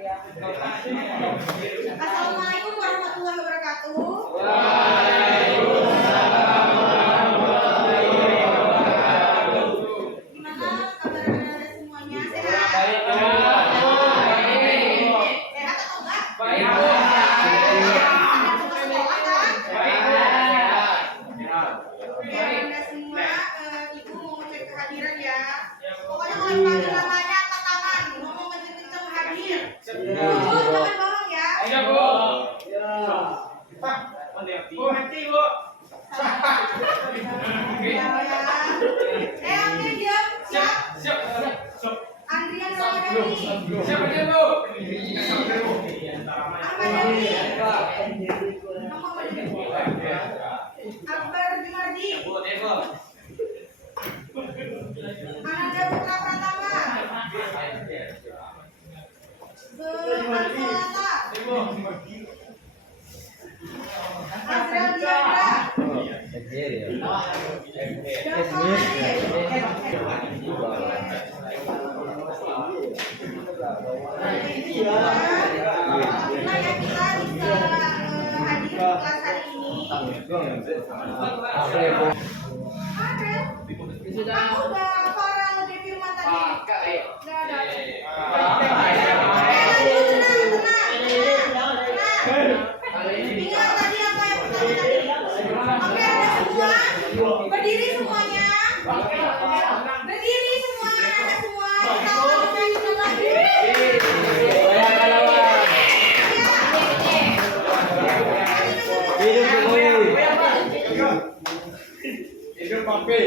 Assalamualaikum warahmatullahi wabarakatuh. Gimana kabar anda semuanya? Sehat? Sehat atau enggak? Baik. Biar anda semua, ibu mau ngecek kehadiran ya. Pokoknya kalau dipanggil namanya angkat tangan, ngomong kenceng-kenceng hadir. Jujur, jangan bohong ya. Iya, Bu. Bu, henti, Bu. Oke, diam. Siap. Siap. Andrian Ramadhani. Siap aja, Bu. Ahmad Dhani. Muhammad Dhani. Akbar Jumardi. Ananda Putra Pratama. Alfalata. Azrael Diandra. Dava Alhamdulillah ya kita bisa hadir di kelas hari ini. Kamu udah Farel debut tadi? Nggak ada. Ingat tadi apa yang pertama tadi? Oke, ada semua. Berdiri semuanya. Berdiri semua, ada semua. Kita ulangi lagi. Hidup papi.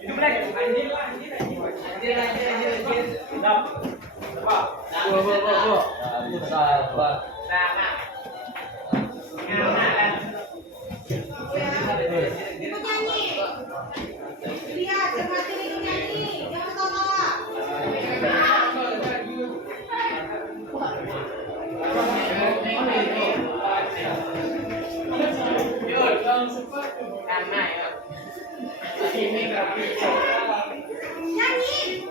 Hidup lagi. Anjing lah, anjing. Sedap. Apa? Ibu nyanyi. Lihat, cermatin ibu nyanyi. Jangan ketawa. Nyanyi.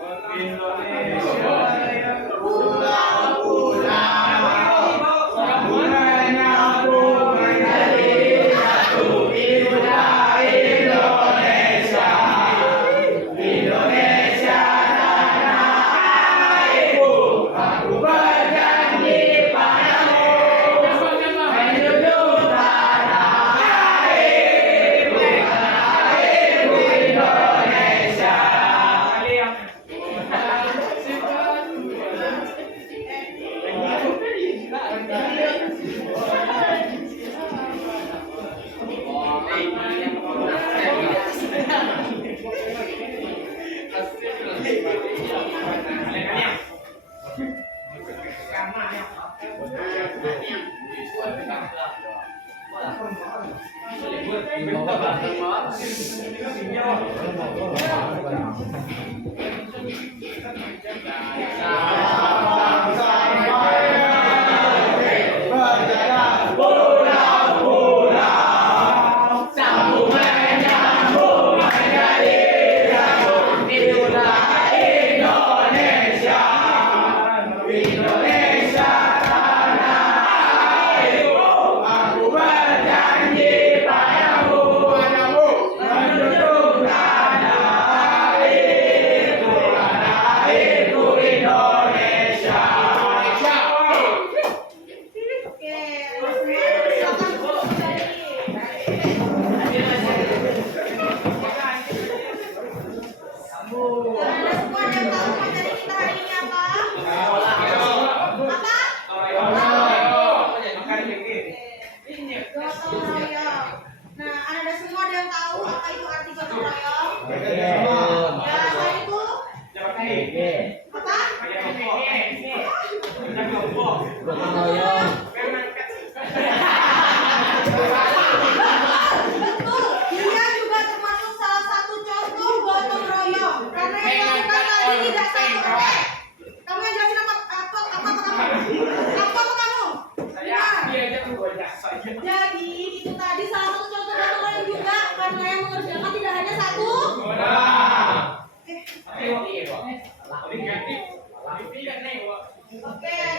Oke.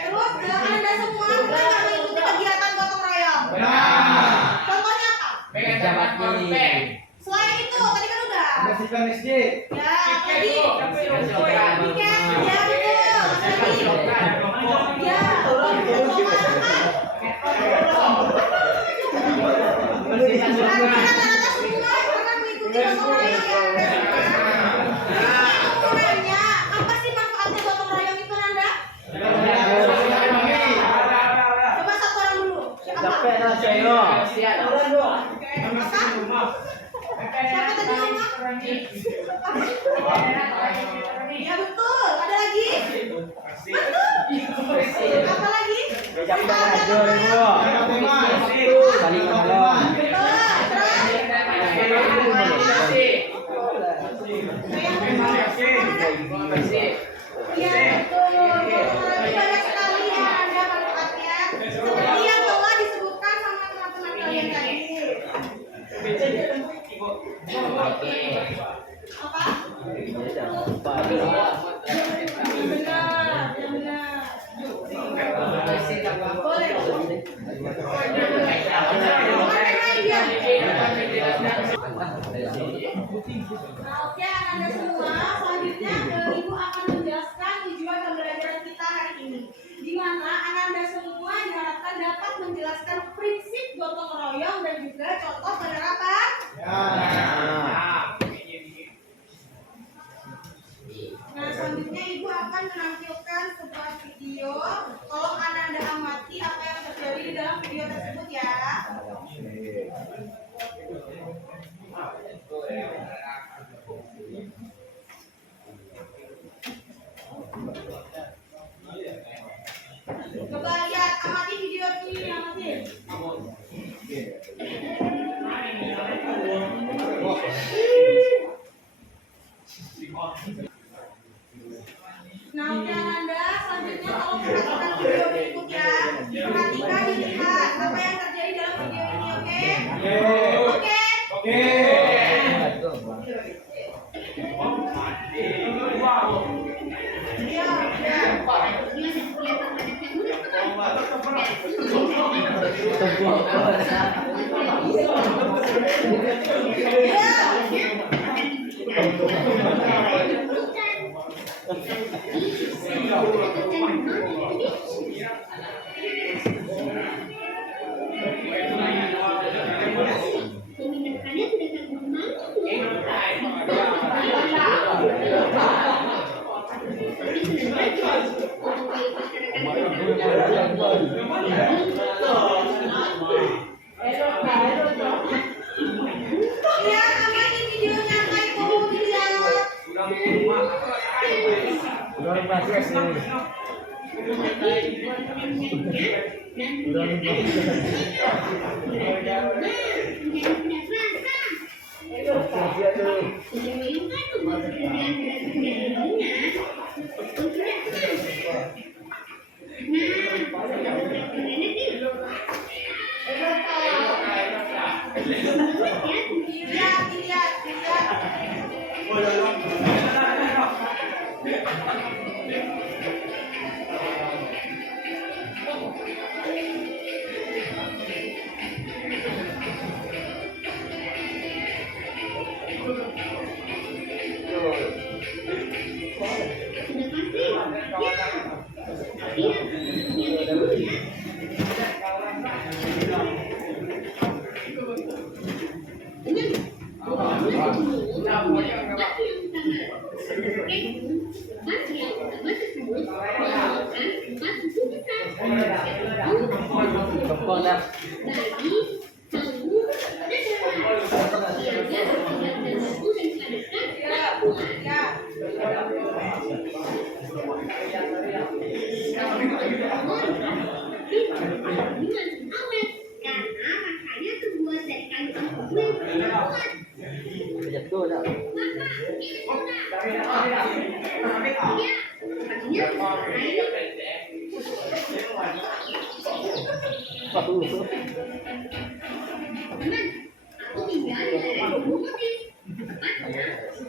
Selain itu, tadi kan udah. Bersihkan SD. Ya, tadi. Weekend, ya betul. Tadi. Ya. Rata-rata semua karena mengikuti gotong royong ya. Aku nanya, apa sih manfaatnya gotong royong itu, Nanda? Coba satu orang dulu. Siapa? Apa? Siapa tadi ngomong? Ya betul. Ada lagi? Betul. Apa lagi? Saling menolong. Iya betul. Banyak sekali ya ada manfaatnya. Seperti yang telah disebutkan sama teman-teman kalian tadi. Apa? Benar, benar. Boleh. Nah, oke, Anda semua, selanjutnya Ibu akan menjelaskan tujuan pembelajaran kita hari ini, di mana Anda semua diharapkan dapat menjelaskan prinsip gotong royong dan juga contoh penerapan. Nah, selanjutnya Ibu akan menampilkan sebuah video. Tolong Anda amati apa yang terjadi di dalam video tersebut ya. Coba lihat, amati video ini, amati. Nah, oke Anda, selanjutnya tolong perhatikan video berikut ya. Perhatikan, dilihat apa yang terjadi dalam video ini, oke? Oke? Iya,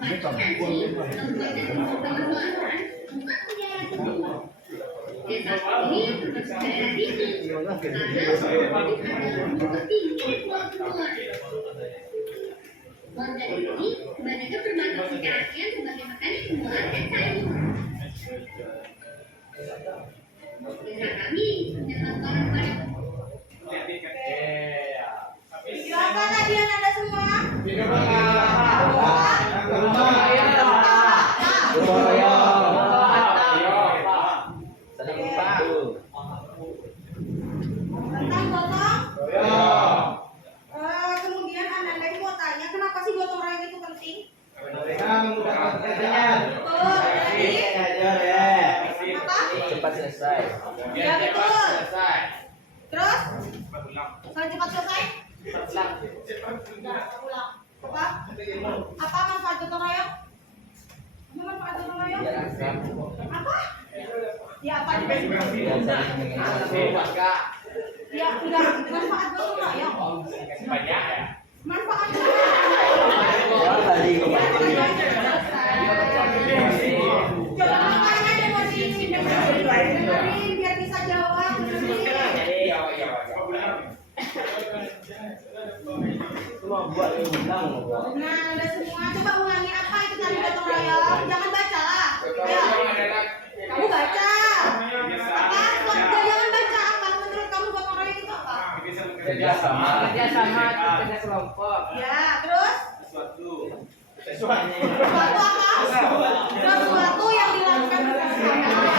Lihat amati videonya, kayak mau dilihat. ini termasuk daerah tinggi karena adalah untuk tinggi di Pulau Benua. Warga ini kebanyakan berbagi keahlian sebagai makanan buah dan sayur. Desa kami punya kantoran pada Silakan hadiah Anda semua. Tentang gotong. Kemudian Anda ini mau tanya, kenapa sih gotong royong itu penting? Betul. Jadi apa? Cepat selesai. Ya betul. Terus? Selain cepat selesai? Enggak, ulang. Apa? Apa manfaat gotong royong? Apa manfaat gotong royong? Apa? Ya apa juga? Ya enggak manfaat gotong royong. Manfaat gotong royong. Coba makanya dengerin biar bisa jawab. Nah, udah semua. Coba ulangi apa itu tadi gotong royong. Jangan baca lah. Ya. Kamu baca. Apa? Jangan baca apa. Menurut kamu gotong royong itu apa? Kerjasama kerja kelompok. Ya, terus? Sesuatu apa? Sesuatu yang dilakukan bersama-sama.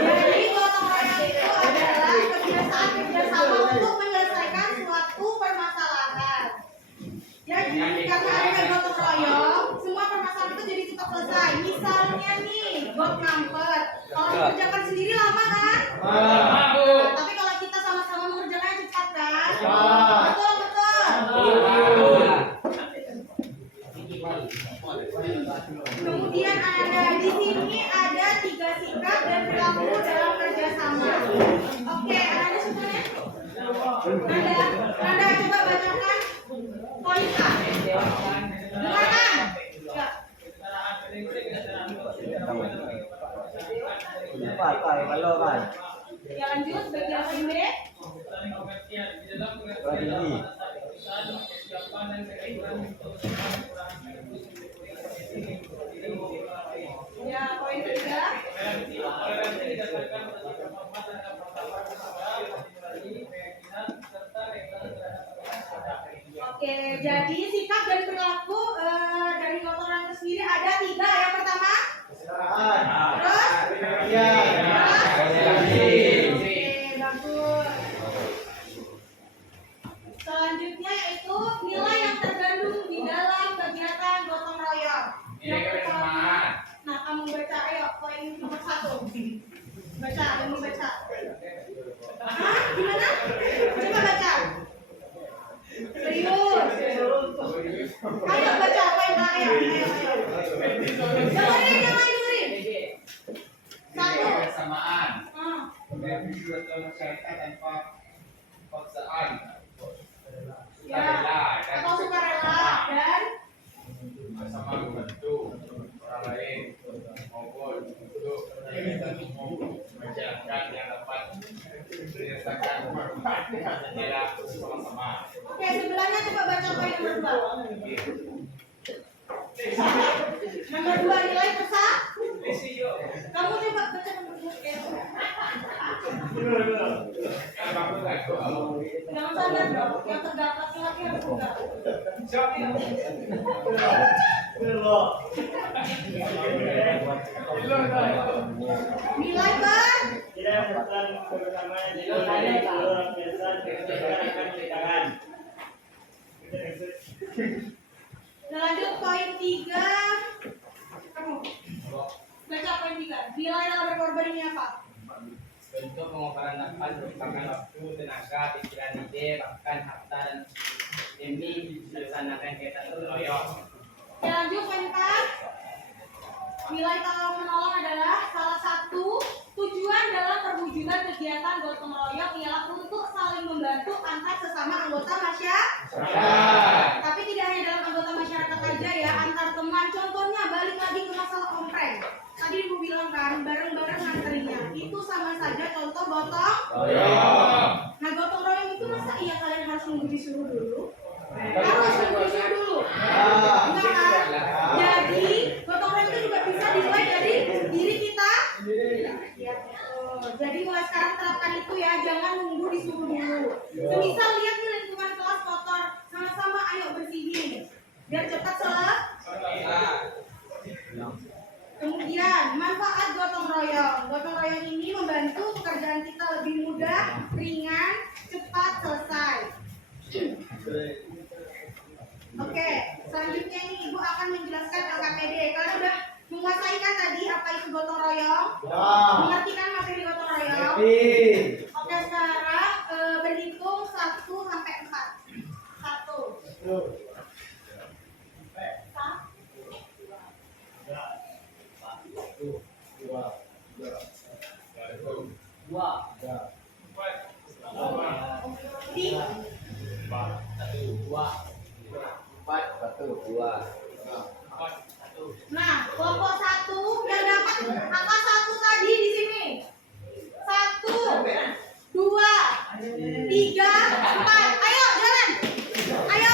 Jadi gotong royong itu adalah kebiasaan kerjasama untuk menyelesaikan suatu permasalahan. Jadi karena ada gotong royong, semua permasalahan itu jadi cepat selesai. Misalnya nih, got ngampet. Kalau dikerjakan sendiri lama kan? Tapi kalau kita sama-sama mengerjakannya cepat kan? Betul betul. Kemudian ada di sini ada 3 sikap dan perilaku dalam kerjasama. Oke, ada semuanya? Anda coba bacakan poin A. Dengarkan. Ya lanjut bagian poin B. Ya poin 3. Oke, jadi sikap dan perilaku dari gotong royong itu sendiri ada 3. Yang pertama, terus, oke, bagus. Selanjutnya yaitu nilai yang terkandung di dalam kegiatan gotong royong. Yang pertama, nah kamu baca, ayo poin nomor 1. Baca, kamu baca. Hah? Gimana? Coba baca. Serius. Ayo baca poin A, ayo. Dengerin. 1. Kebersamaan. Hmm. Tanpa paksaan. Ya. Atau sukarela dan Bersama membantu orang lain maupun untuk menjalankan yang dapat dirasakan adalah sama-sama. oke, sebelahnya coba baca poin nomor 2. Nomor 2 nilai pesan. Kamu coba baca nomor 2. Jangan sadar dong, yang terdapat laki-laki harus enggak. Nilai ber. Nah, lanjut poin 3. Kamu baca poin 3. Nilai dalam berkorban ini apa? Bentuk pengorbanan nafas merupakan waktu, tenaga, pikiran, ide, bahkan harta dan demi melaksanakan kegiatan gotong royong. Oke, lanjut poin 4. Nilai tolong menolong adalah salah satu tujuan dalam perwujudan kegiatan gotong royong ialah untuk saling membantu antar sesama anggota masyarakat. Tapi tidak hanya dalam anggota masyarakat aja ya, antar teman. Contohnya balik lagi ke masalah ompreng. Tadi ibu bilang kan bareng-bareng nganterinnya. Gotong. Royong. Nah, gotong royong itu masa iya kalian harus nunggu disuruh dulu? Harus nunggu disuruh dulu. Enggak kan? Jadi, gotong royong itu juga bisa dimulai dari diri kita. Jadi mulai sekarang terapkan itu ya, jangan nunggu disuruh dulu. Semisal lihat nih lingkungan kelas kotor, sama-sama ayo bersihin. Biar cepat selesai. Kemudian manfaat gotong royong. Gotong royong ini membantu pekerjaan kita lebih mudah, ringan, cepat selesai. Oke, selanjutnya nih Ibu akan menjelaskan LKPD. Kalian udah menguasai kan tadi apa itu gotong royong? Mengerti kan materi gotong royong? Oke, sekarang berhitung 1 sampai 4. 1. Nah, kelompok 1 yang dapat angka 1 tadi di sini. 1, 2, 3, 4. Ayo jalan. Ayo.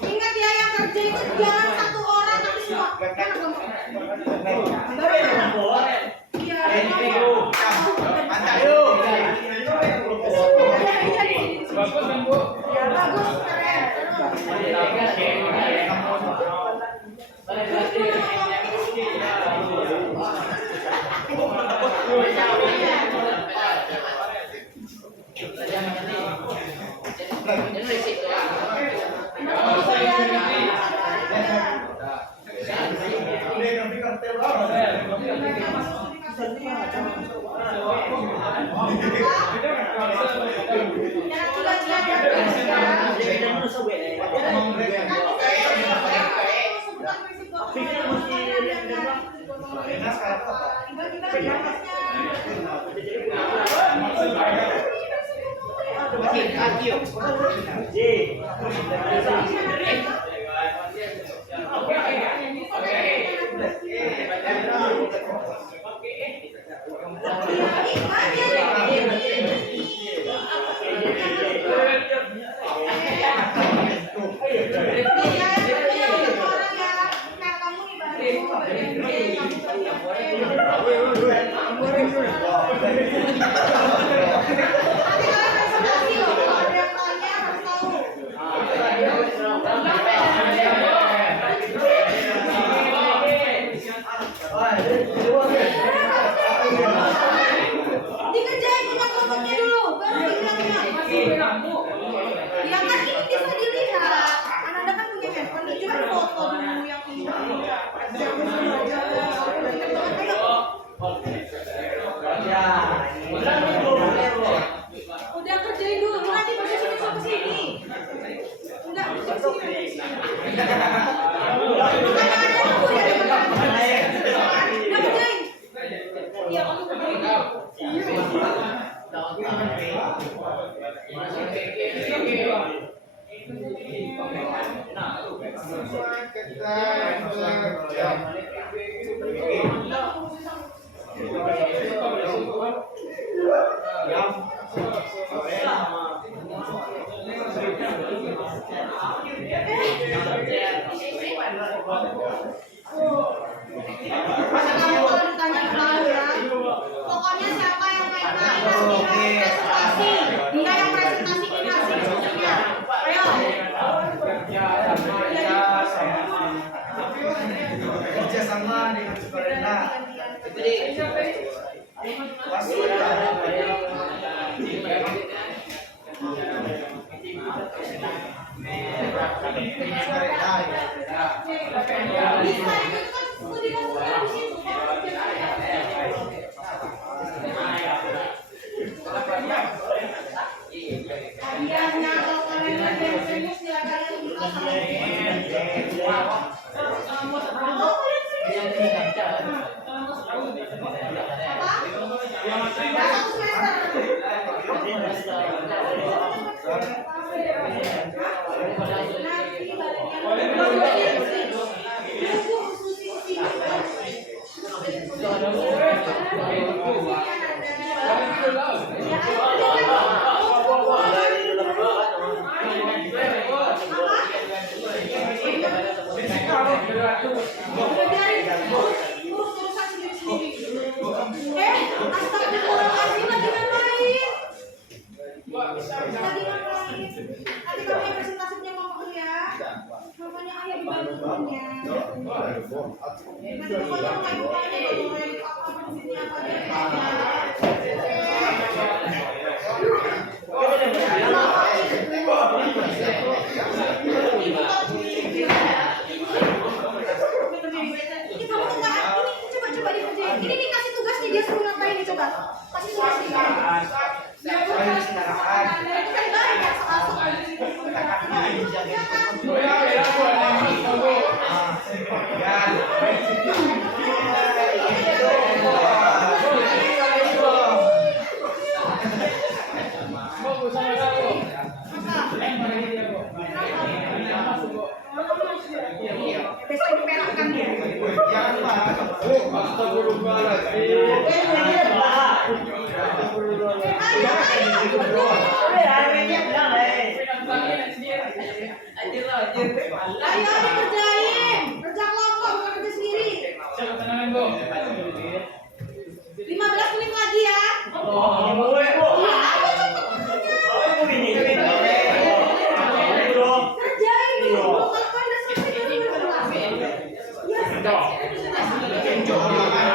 Ingat ya, yang kerja itu jangan satu orang tapi semua. Baru iya. Bagus kan Bu? Ya bagus, keren. Dikerjain punya kelompoknya dulu, baru dibilangnya. Ya kan ini bisa dilihat. Anda kan punya handphone, coba foto dulu yang ini. Udah kerjain dulu, nanti baru besok ke sini. Enggak, besok ke sini. Udah kerjain. Iya, kamu kerjain. Kalau ditanya tahu ya, pokoknya siapa yang main-main nanti presentasi, dia yang presentasiin hasil diskusinya. Ayo. Kerja sama dengan sukarela. Bisa itu kan udah dikasih di situ. Hadiahnya kalau kalian ngerjain serius silakan yang buka sama. Oh, kalian serius? Apa? Ya, satu semester. Nanti badannya astagfirullahaladzim, lagi main. Lagi ngapain? Nanti kamu yang presentasi punya mama ya. Mamanya ayah dibantunya. Nanti pokoknya kamu kayak bukannya kalau apa di sini apa ini kamu tuh nggak, ini coba dikerjain. Ini dikasih tugas nih, dia suruh ngapain nih coba. Kasih tugas nih. Ayo dikerjain. Kerja kelompok bukan kerja sendiri. Siapa tenangan, Bu? 15 menit lagi ya. Oh, boleh, Bu. Ya, ayo cepet kerjain dulu. Kalau kalian udah selesai baru mulai.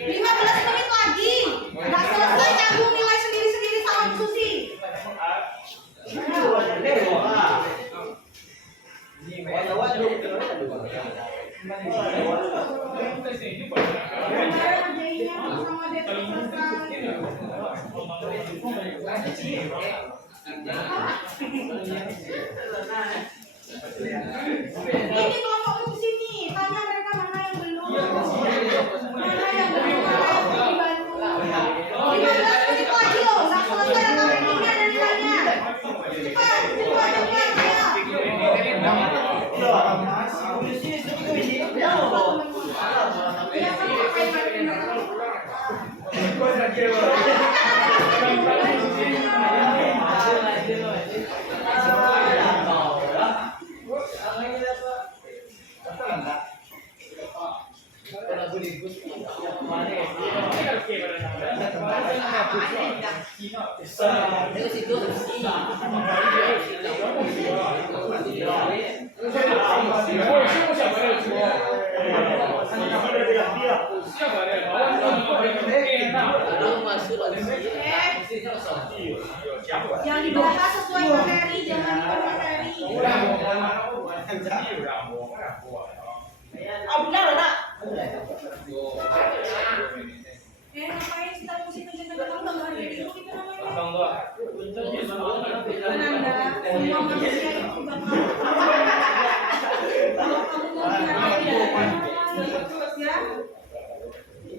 Lima belas menit lagi, nggak selesai tanggung nilai sendiri-sendiri sama Bu Susi. Ini kelompok di sini, tanya mereka mana yang belum. Mana yang belum, mana yang belum dibantu. 15 menit lagi loh, nggak selesai rekaman ini ada nilainya. Cepat, cepat, ayo. Iya, kamu pakai Yang dibahas sesuai materi, jangan lupa materi. Ngapain kita mesti tunjuk-tunjuk kamu nggak ada di itu kita namanya. Penanda, semua manusia itu bakal. Kalau kamu mau terus ya.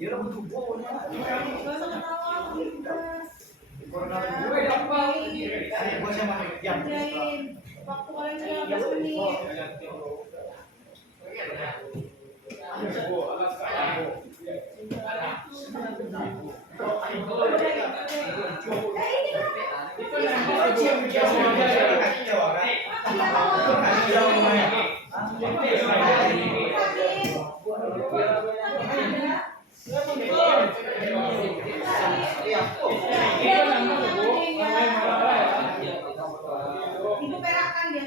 Gak usah ketawa, kerjain. Waktu kalian 15 menit. Ibu perakkan dia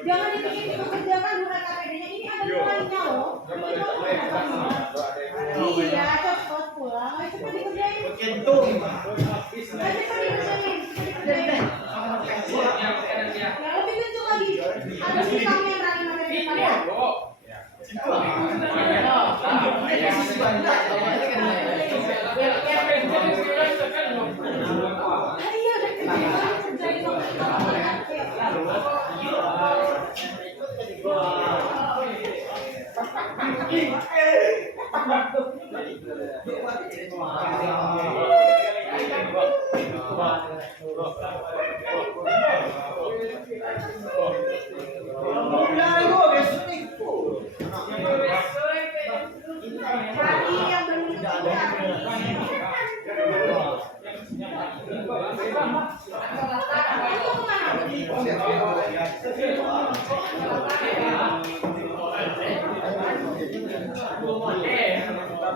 Jangan dipikir kerjakan bukan KPD-nya, ini ada nilainya loh. Iya, cepet pulang, ayo cepet dikerjain. Ayo cepet dikerjain. Ya lebih kenceng lagi. Ada sih kamu yang berani materi depan ya. Iya, udah kerjain dong.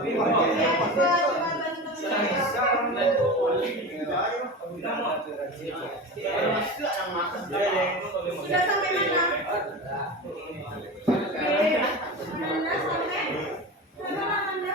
Sudah sampai mana? Anda sampai mana Anda?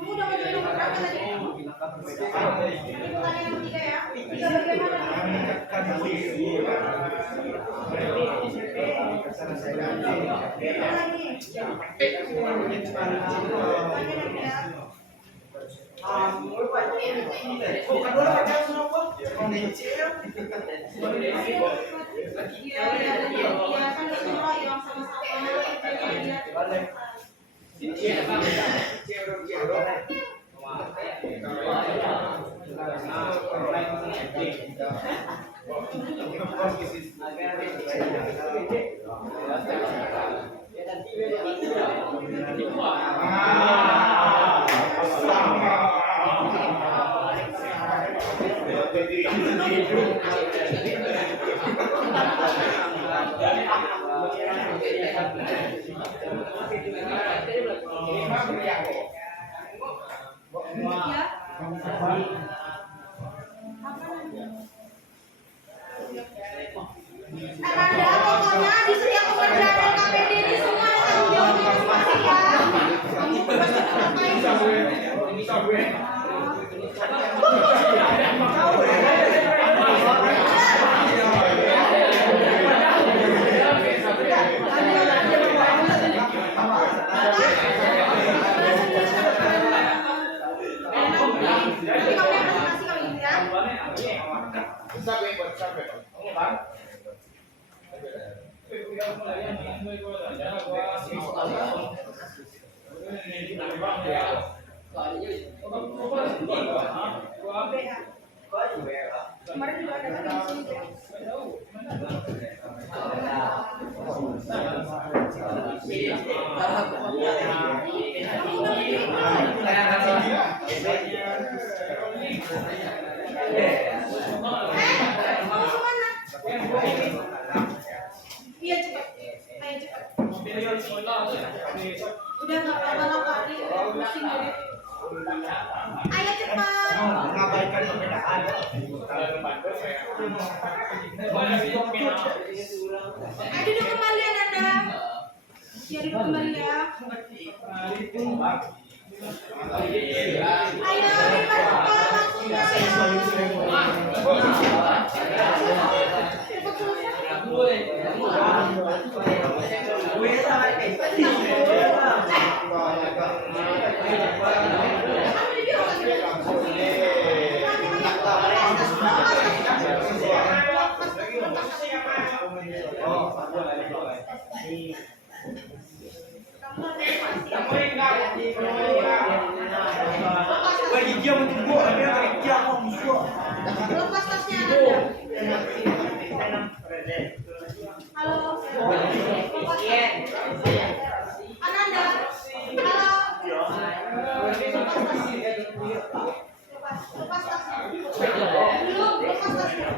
Kamu udah mau nomor berapa tadi? Ini bukan yang ketiga ya? Tiga bagaimana? Anda pokoknya di setiap pekerjaan LKPD ini semua ada tanggung jawabnya masing-masing ya. Kamu bebas ngapain? Kemarin juga ada kan di sini ya. Mau kemana? Iya cepat, ayo cepat. Udah nggak apa-apa pusing deh. Ayo cepat. Mengabaikan perbedaan. Ayo duduk kembali Anda. Ya duduk kembali ya. Ayo lipat cepat langsungnya lepas tasnya Anda. Halo. Ananda. Halo. Lepas tasnya. Belum, lepas tasnya.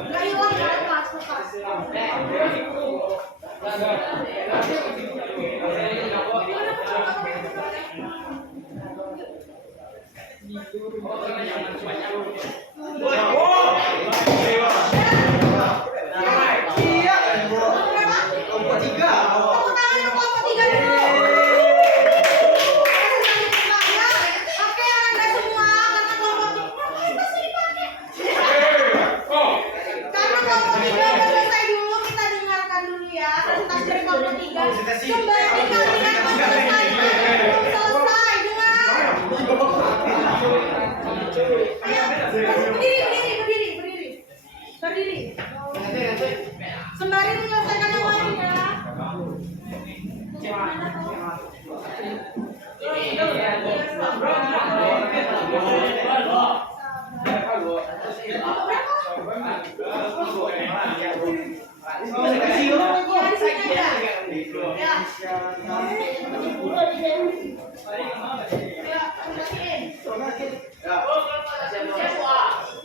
Nggak hilang ya, lepas. Berdiri. Sembari menyelesaikan yang lain ya.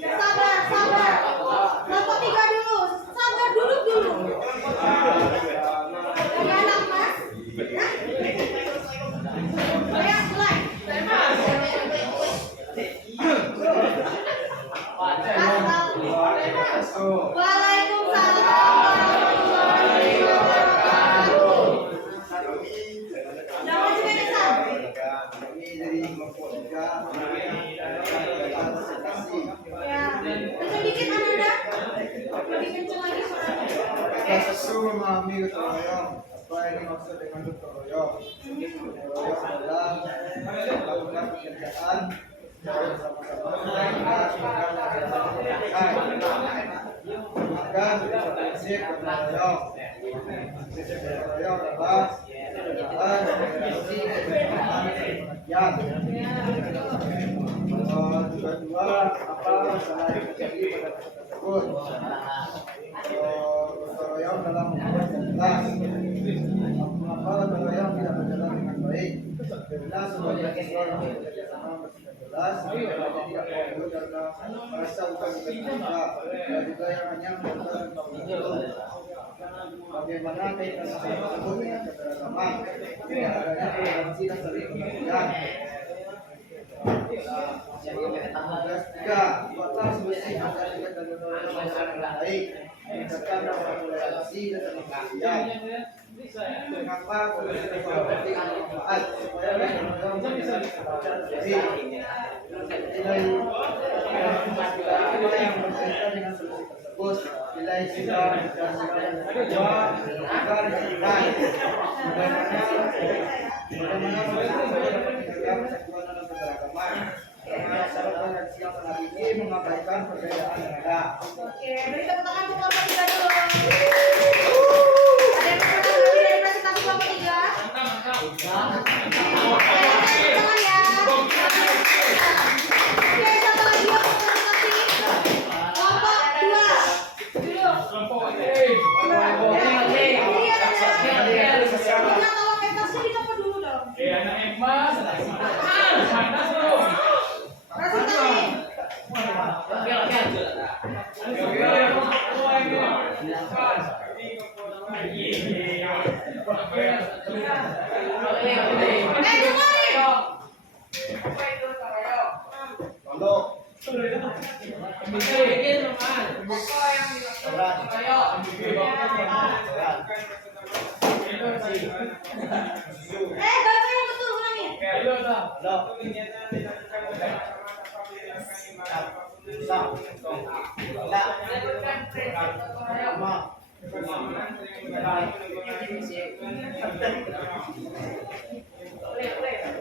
Sabar, sabar. Kelompok 3 dulu. Sabar, duduk dulu. Udah enak, Mas? Hah? Mulai. Waalaikumsalam warahmatullahi wabarakatuh. Jangan juga nyesal. Ya, kenceng dikit Ananda. Lebih kenceng lagi suaranya. Sesu memahami gotong royong. Apa yang dimaksud dengan gotong royong? Gotong royong adalah melakukan pekerjaan maka prinsip gotong royong. Prinsip gotong royong adalah pekerjaan komunikasi dan kedua apa masalah yang terjadi pada proses tersebut. Gotong royong dalam membuat jelas mengapa gotong royong tidak berjalan dengan baik karena sebagai siswa yang bekerja sama bersifat jelas tidak perlu karena merasa bukan kita dan juga yang hanya melakukan bagaimana kaitan tersebut dengan keberagaman tidak adanya toleransi dan saling pengertian. Tiga, buatlah solusi agar kita dan dengan baik, meningkatkan toleransi dan saling pengertian. Mengapa solusi tersebut penting dan bermanfaat supaya kita bisa nilai yang berkaitan dengan solusi tersebut. Nilai sisa dan kedua agar diciptakan bagaimana persatuan dalam keberagaman karena masyarakat yang siang saat ini mengabaikan perbedaan yang ada. Oke, beri tepuk tangan untuk kelompok 3 dulu. Ada yang kurang lebih dari presentasi kelompok 3? Tangan ya. Oke, satu lagi untuk presentasi kelompok 2. Duduk. Kalau pentasnya ditopor dulu dong. Presentasi. Dengerin. Baca yang betul ulangi.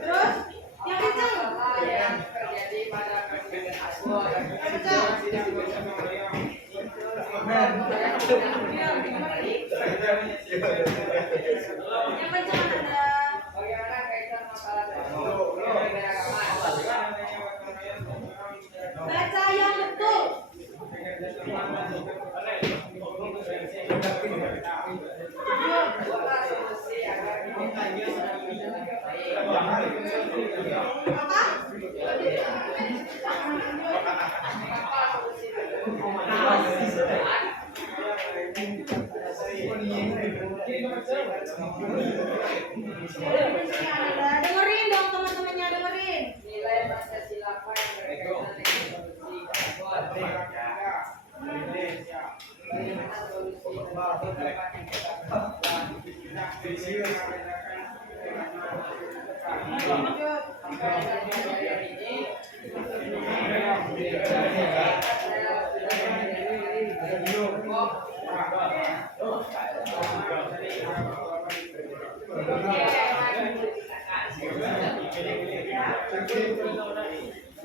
Terus yang kencang. Yang kencang Anda. Baca yang betul. Dengerin dong teman-temannya, dengerin. Nilai Pancasila yang berkaitan dengan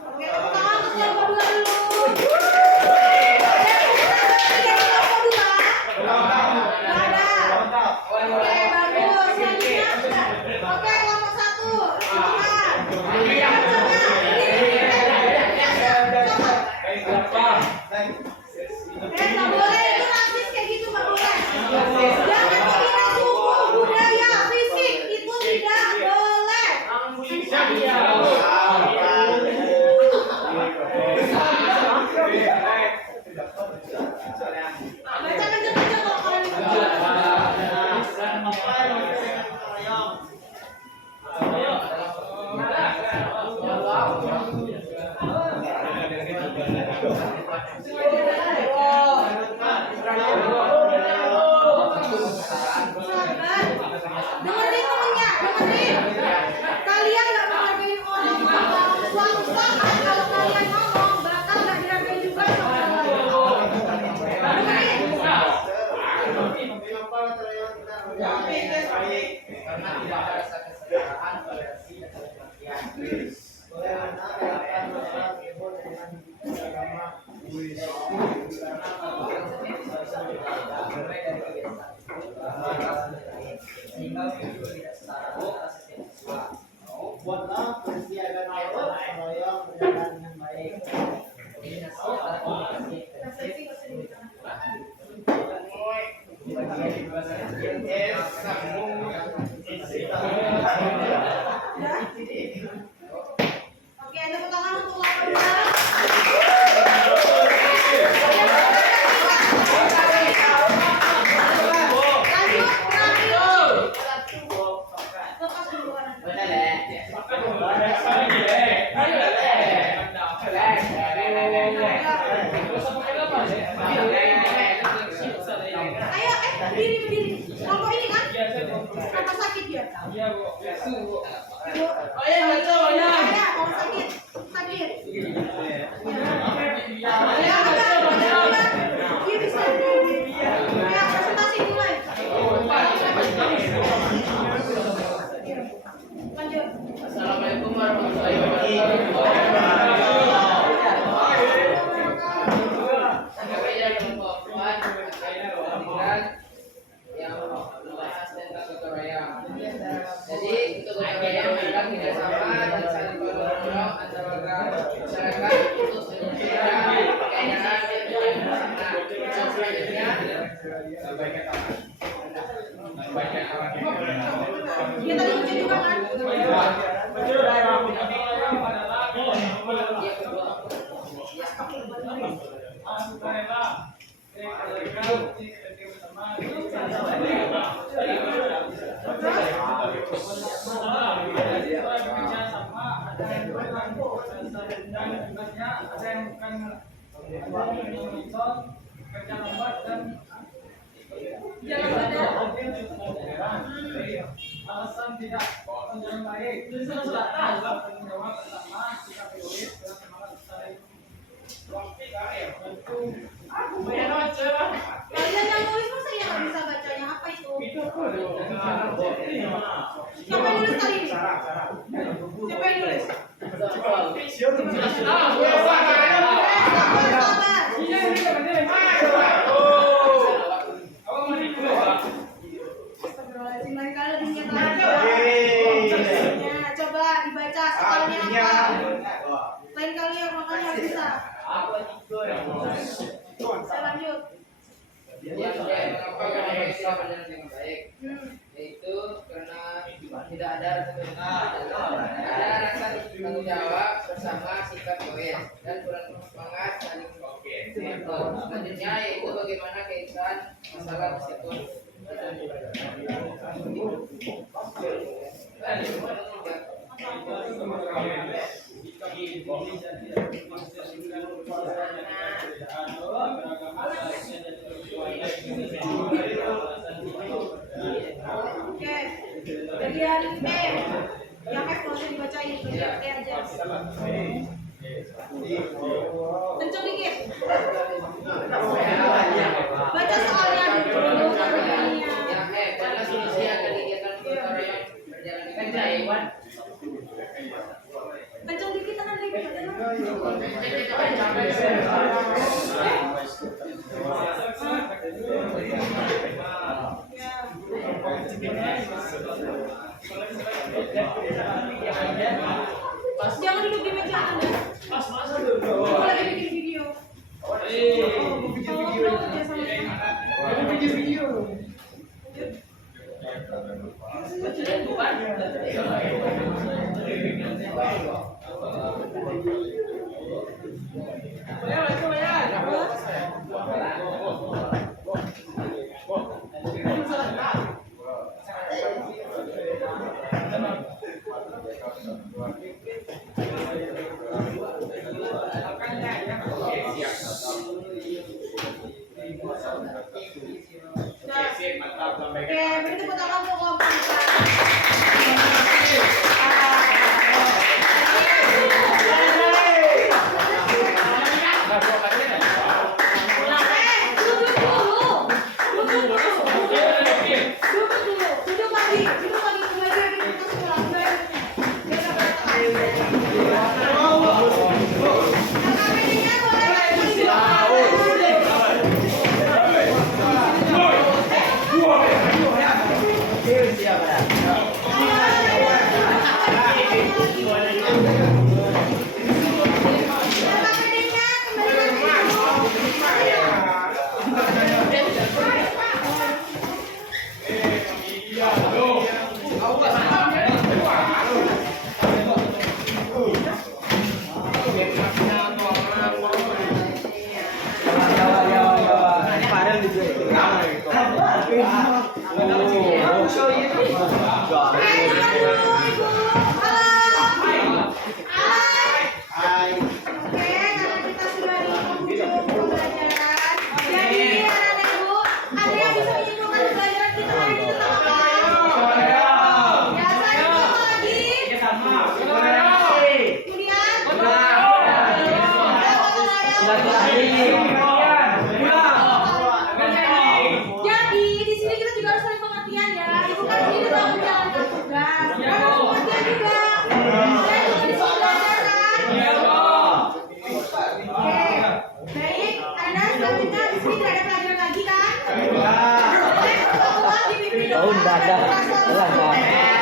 Oke, tepuk tangan untuk kelompok 2 dulu. Ada yang kelompok 2? Nggak ada. Oke, Dengerin temennya, dengerin. Kalian nggak menghargai orang ngomong. Suatu saat kalau kalian ngomong bakal nggak dihargai juga sama orang lain. Dengerin. Karena tidak ada rasa kesetaraan toleransi dan pengertian. Sehingga tidak setara antara setiap siswa. Buatlah persediaan alat supaya berjalan dengan baik. Koordinasi antara komunikasi intensif. Oke, tepuk tangan untuk lawan. Lanjut, terakhir. Lepas duluan. Ayo, berdiri. Kelompok ini kan? Apa sakit dia? Ibu. Ayah, kalau sakit. Sakit. Ya, ada. Dia bisa. Ya, presentasi mulai. Lanjut. Assalamualaikum warahmatullahi wabarakatuh. Kami dari kelompok Puan akan yang membahas tentang gotong royong. Jadi untuk gotong royong adalah kerjasama dan saling bergotong antar warga masyarakat untuk menyelesaikan keinginan yang bersama. Dan selanjutnya Dia tadi lucu juga kan? yang kedua Jangan badan. Alasan tidak berjalan baik. Sudah tahu tanggung jawab pertama kita tulis dan semangat saling waktu karya tentu aku bayar aja. Kalian yang nulis masa ya nggak bisa bacanya apa itu? Itu Siapa yang nulis tadi? Siapa yang nulis? Sabar. Astagfirullahaladzim, lain kali lebih niat lagi. Ya, coba dibaca soalnya apa? Lain kali ya makanya harus bisa. Saya lanjut. yang mengapa gotong royong tidak berjalan dengan baik, yaitu karena tidak ada rasa tanggung jawab bersama sikap egois dan kurang semangat saling membantu. Selanjutnya yaitu bagaimana kaitan masalah meskipun Oke. Bagian B. Yang F nggak usah dibacain, bagian B aja. Kenceng dikit. Baca soalnya dulu baru ininya. yang karena solusi agar kegiatan gotong royong berjalan dengan baik. Kenceng dikit tangan dikit. Jangan duduk di meja Anda. Aku lagi bikin video. Kalau ngobrol kerja sama Siap. Oke, beri tepuk tangan untuk kelompok kita. Duduk lagi, kembali kita sekolah. KKP-nya boleh Jadi di sini kita juga harus saling pengertian ya. Ibu kan di sini udah menjalankan tugas. Harus pengertian juga. Saya juga di sini belajar kan. Oke, baik. Anda selanjutnya di sini tidak ada pelajaran lagi kan? Oke, keluar dipimpin Oh, doa tidak ada. dan berasa.